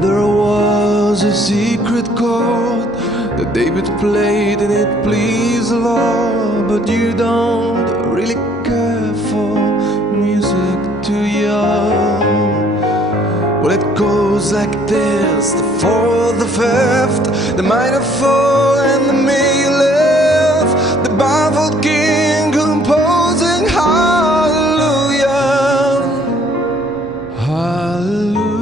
There was a secret chord that David played and it pleased the Lord. But you don't really care for music, do you? Well, it goes like this: the fourth, the fifth, the minor fall, and the major lift. The baffled king composing hallelujah, hallelujah,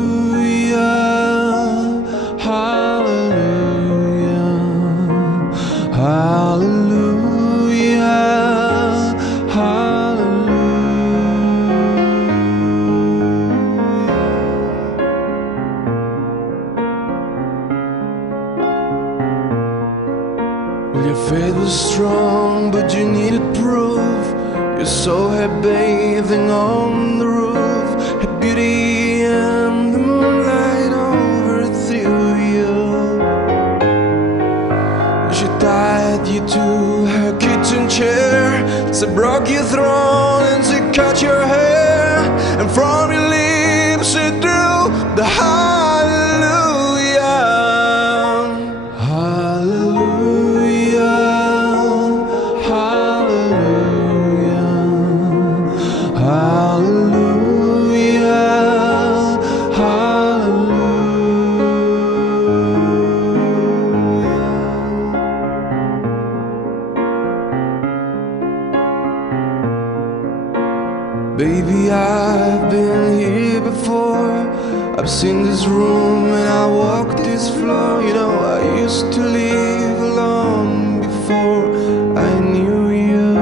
hallelujah, hallelujah, hallelujah. Well, your faith was strong, but you needed proof. Your soul had bathing on the roof, had beauty and the moonlight overthrew you. She tied you to her kitchen chair, she broke your throne and she cut your hair, and from your lips she drew the hallelujah, hallelujah, hallelujah, hallelujah, hallelujah. Baby, I've been here before. I've seen this room and I walked this floor. You know, I used to live alone before I knew you.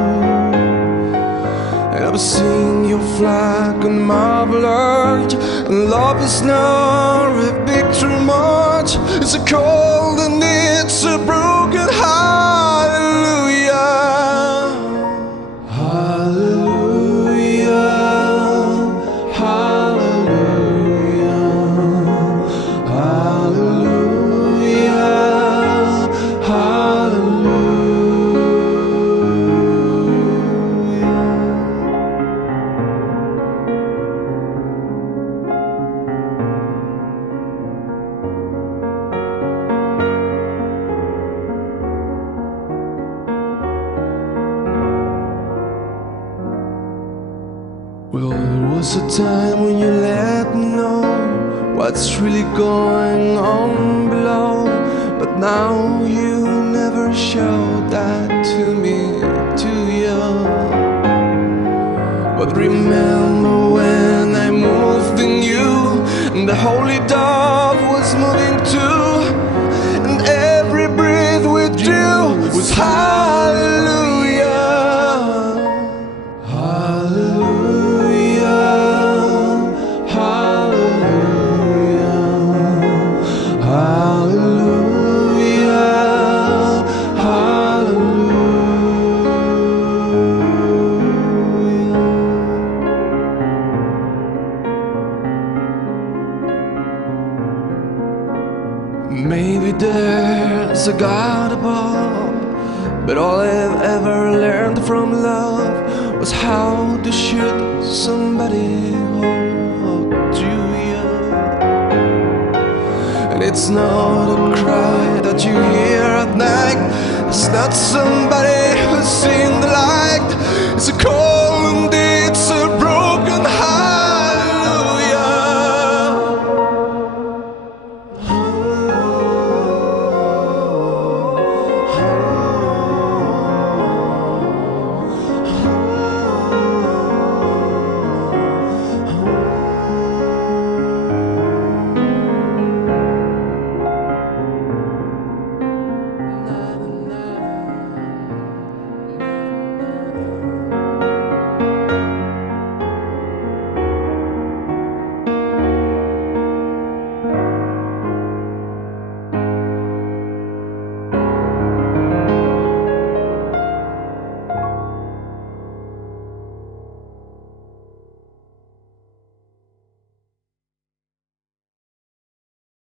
And I've seen your flag on marble arch, and love is not a big too much. It's a cold and it's a broken hallelujah, hallelujah, hallelujah, hallelujah, hallelujah. Well, there was a time when you let me know what's really going on below, but now you never show that to me, do you? But remember when I moved in you, and the holy dove was moving too, and every breath with you was hallelujah, hallelujah, hallelujah, hallelujah, hallelujah. Maybe there's a God above, but all I've ever learned from love was how to shoot somebody who drew you. And it's not a cry that you hear at night, it's not somebody who sees